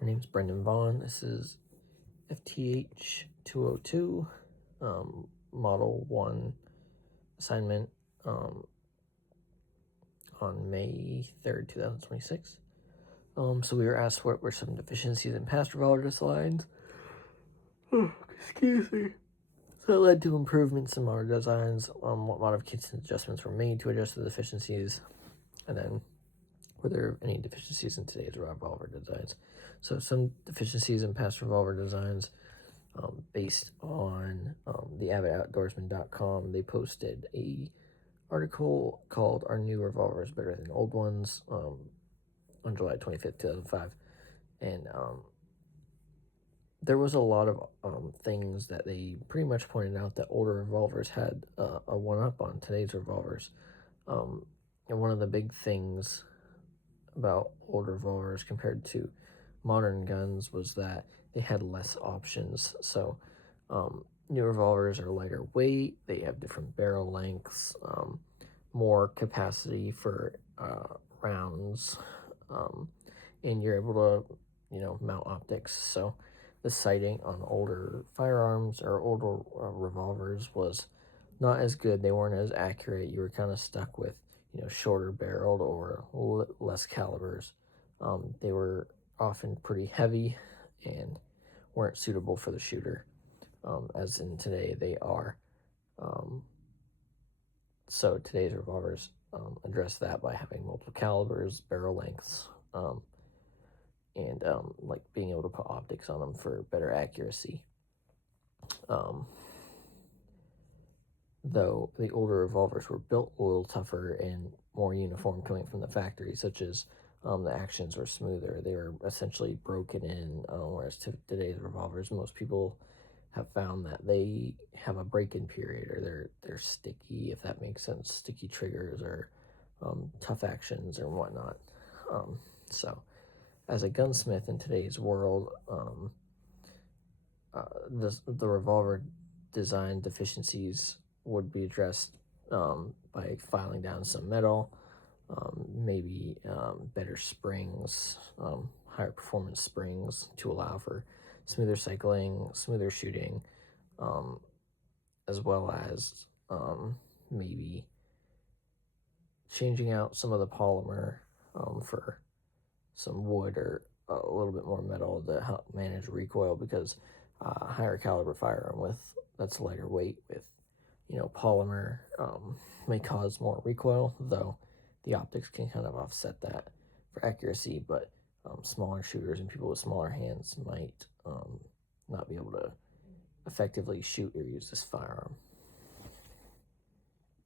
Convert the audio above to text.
My name's Brendan Vaughn. This is FTH 202, Model 1 assignment on May 3rd, 2026. So we were asked what were some deficiencies in past revolver designs. Excuse me. So it led to improvements in modern designs, what modifications and adjustments were made to address the deficiencies, and then were there any deficiencies in today's revolver designs. So some deficiencies in past revolver designs, based on the avidoutdoorsman.com, they posted a article called "Are New Revolvers Better Than Old Ones?" On July 25th, 2005, and there was a lot of things that they pretty much pointed out that older revolvers had a one-up on today's revolvers. And one of the big things about older revolvers compared to modern guns was that they had less options. So new revolvers are lighter weight, they have different barrel lengths, more capacity for rounds, and you're able to mount optics. So the sighting on older firearms or older revolvers was not as good. They weren't as accurate. You were kind of stuck with shorter barreled or less calibers. They were often pretty heavy and weren't suitable for the shooter, as in today they are. So today's revolvers address that by having multiple calibers, barrel lengths, and like being able to put optics on them for better accuracy. Though the older revolvers were built a little tougher and more uniform coming from the factory, such as the actions were smoother. They were essentially broken in, whereas today's revolvers, most people have found that they have a break-in period, or they're sticky, if that makes sense, sticky triggers or tough actions or whatnot. So as a gunsmith in today's world, the revolver design deficiencies would be addressed by filing down some metal, maybe better springs, higher performance springs to allow for smoother cycling, smoother shooting, as well as maybe changing out some of the polymer for some wood or a little bit more metal to help manage recoil, because a higher caliber firearm that's lighter weight with polymer may cause more recoil, though the optics can kind of offset that for accuracy. But smaller shooters and people with smaller hands might not be able to effectively shoot or use this firearm.